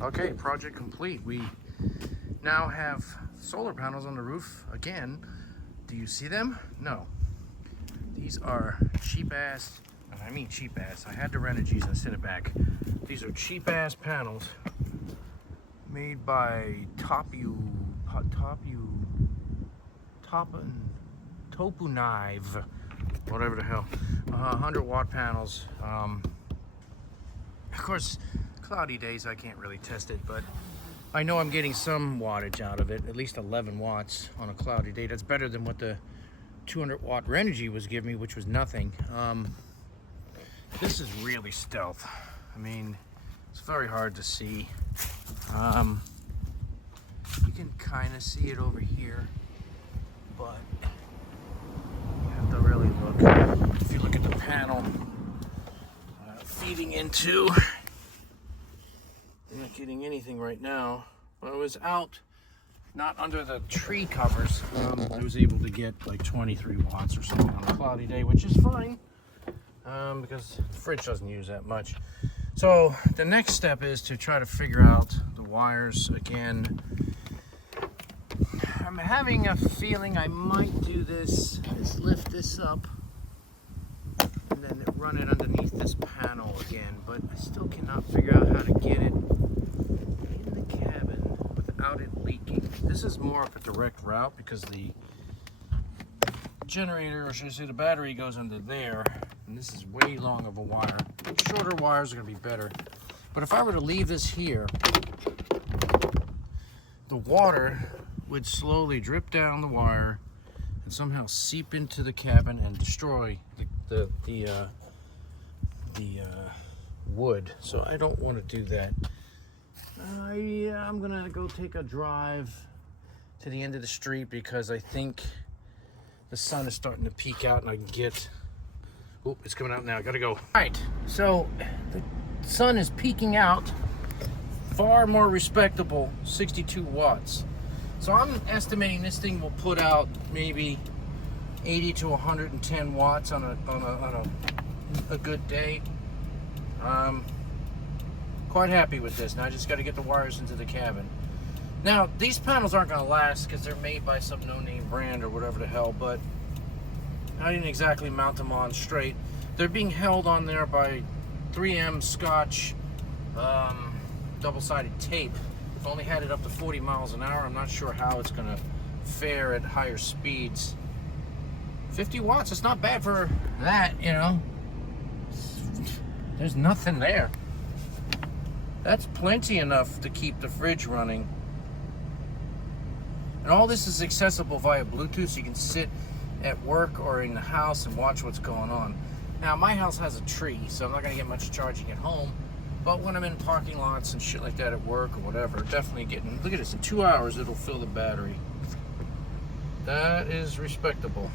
Okay, project complete. We now have solar panels on the roof again. Do you see them? No. These are cheap ass, and I mean cheap ass. I had the Renogy's, I sent it back. These are cheap ass panels made by Topunive, whatever the hell. 100-watt panels. Of course, cloudy days I can't really test it, but I know I'm getting some wattage out of it, at least 11 watts on a cloudy day. That's better than what the 200-watt Renogy was giving me, which was nothing. This is really stealth. I mean, it's very hard to see. You can kind of see it over here, but you have to really look. If you look at the panel feeding into, I'm not getting anything right now. When I was out, not under the tree covers, I was able to get like 23 watts or something on a cloudy day, which is fine, because the fridge doesn't use that much. So the next step is to try to figure out the wires again. I'm having a feeling I might do this, is lift this up and then run it underneath this panel again, but I still cannot figure out how to get it in the cabin without it leaking. This is more of a direct route because the generator, or should I say the battery, goes under there, and this is way long of a wire. Shorter wires are going to be better, but if I were to leave this here, the water would slowly drip down the wire and somehow seep into the cabin and destroy the wood. So I don't want to do that. Yeah, I'm gonna go take a drive to the end of the street because I think the sun is starting to peek out and I can get, oh, it's coming out now, gotta go. All right, so the sun is peeking out, far more respectable 62 watts. So I'm estimating this thing will put out maybe 80 to 110 watts on a good day. Quite happy with this. Now I just got to get the wires into the cabin. Now these panels aren't going to last because they're made by some no-name brand or whatever the hell, but I didn't exactly mount them on straight. They're being held on there by 3M Scotch double-sided tape. I've only had it up to 40 miles an hour. I'm not sure how it's going to fare at higher speeds. 50 watts, it's not bad for that, you know. There's nothing there. That's plenty enough to keep the fridge running. And all this is accessible via Bluetooth, so you can sit at work or in the house and watch what's going on. Now, my house has a tree, so I'm not going to get much charging at home. But when I'm in parking lots and shit like that at work or whatever, definitely getting, look at this, in 2 hours it'll fill the battery. That is respectable.